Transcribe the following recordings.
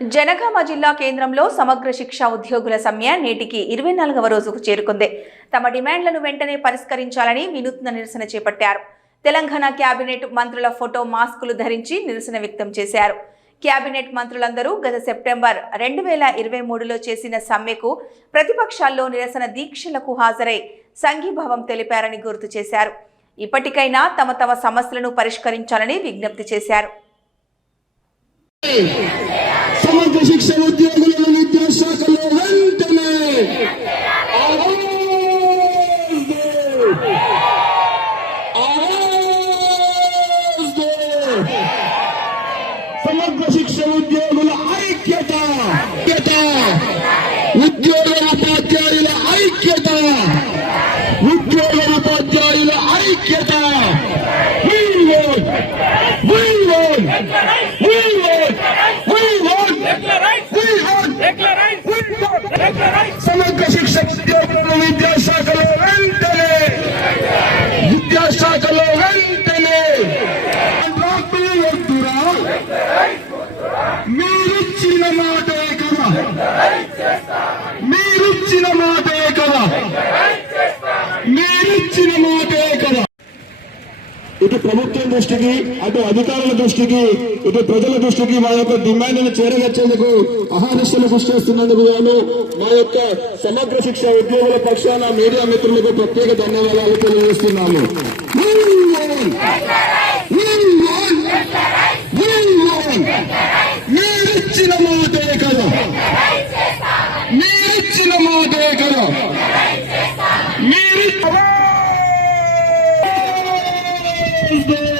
జనగామ జిల్లా కేంద్రంలో సమగ్ర శిక్ష ఉద్యోగుల సమ్మె నేటికి ఇరవై నాలుగవ రోజుకు చేరుకుంది. తమ డిమాండ్లను వెంటనే పరిష్కరించాలని వినూత్న నిరసన చేపట్టారు. తెలంగాణ కేబినెట్ మంత్రుల ఫోటో మాస్కులు ధరించి నిరసన వ్యక్తం చేశారు. కేబినెట్ మంత్రులందరూ గత సెప్టెంబర్ రెండు వేల ఇరవై మూడులో చేసిన సమ్మెకు ప్రతిపక్షాల్లో నిరసన దీక్షలకు హాజరై సంఘీభావం తెలిపారని గుర్తు చేశారు. ఇప్పటికైనా తమ తమ సమస్యలను పరిష్కరించాలని విజ్ఞప్తి చేశారు. సమగ్ర శిక్ష ఉద్యోగులను విద్యాశాఖలో వెంటనే ఆవాజ్ దో! ఆవాజ్ దో! సమగ్ర శిక్ష ఉద్యోగుల ఐక్యత ఐక్యత ఉద్యోగ ఉపాధ్యాయుల ఐక్యత ఉద్యోగ ఉపాధ్యాయుల ఐక్యత సమగ్ర శిక్ష ఉద్యోగులను విద్యాశాఖలో వెంటనే విద్యాశాఖలో వెంటనే. వద్దురా మీరిచ్చిన మాటే కదా మీరిచ్చిన మాటే కదా మీరిచ్చిన మాటే కదా ఇటు ప్రభుత్వం దృష్టికి అటు అధికారుల దృష్టికి ఇటు ప్రజల దృష్టికి మా యొక్క డిమాండ్ చేరవేర్చేందుకు అహానిష్టలు కృషి చేస్తున్నందుకు గాను మా యొక్క సమగ్ర శిక్ష ఉద్యోగుల పక్షాన మీడియా మిత్రులకు ప్రత్యేక ధన్యవాదాలు తెలియజేస్తున్నాము మీరిచ్చిన మాటే కదా. మీరిచ్చిన మాటే కదా.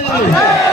Hallelujah.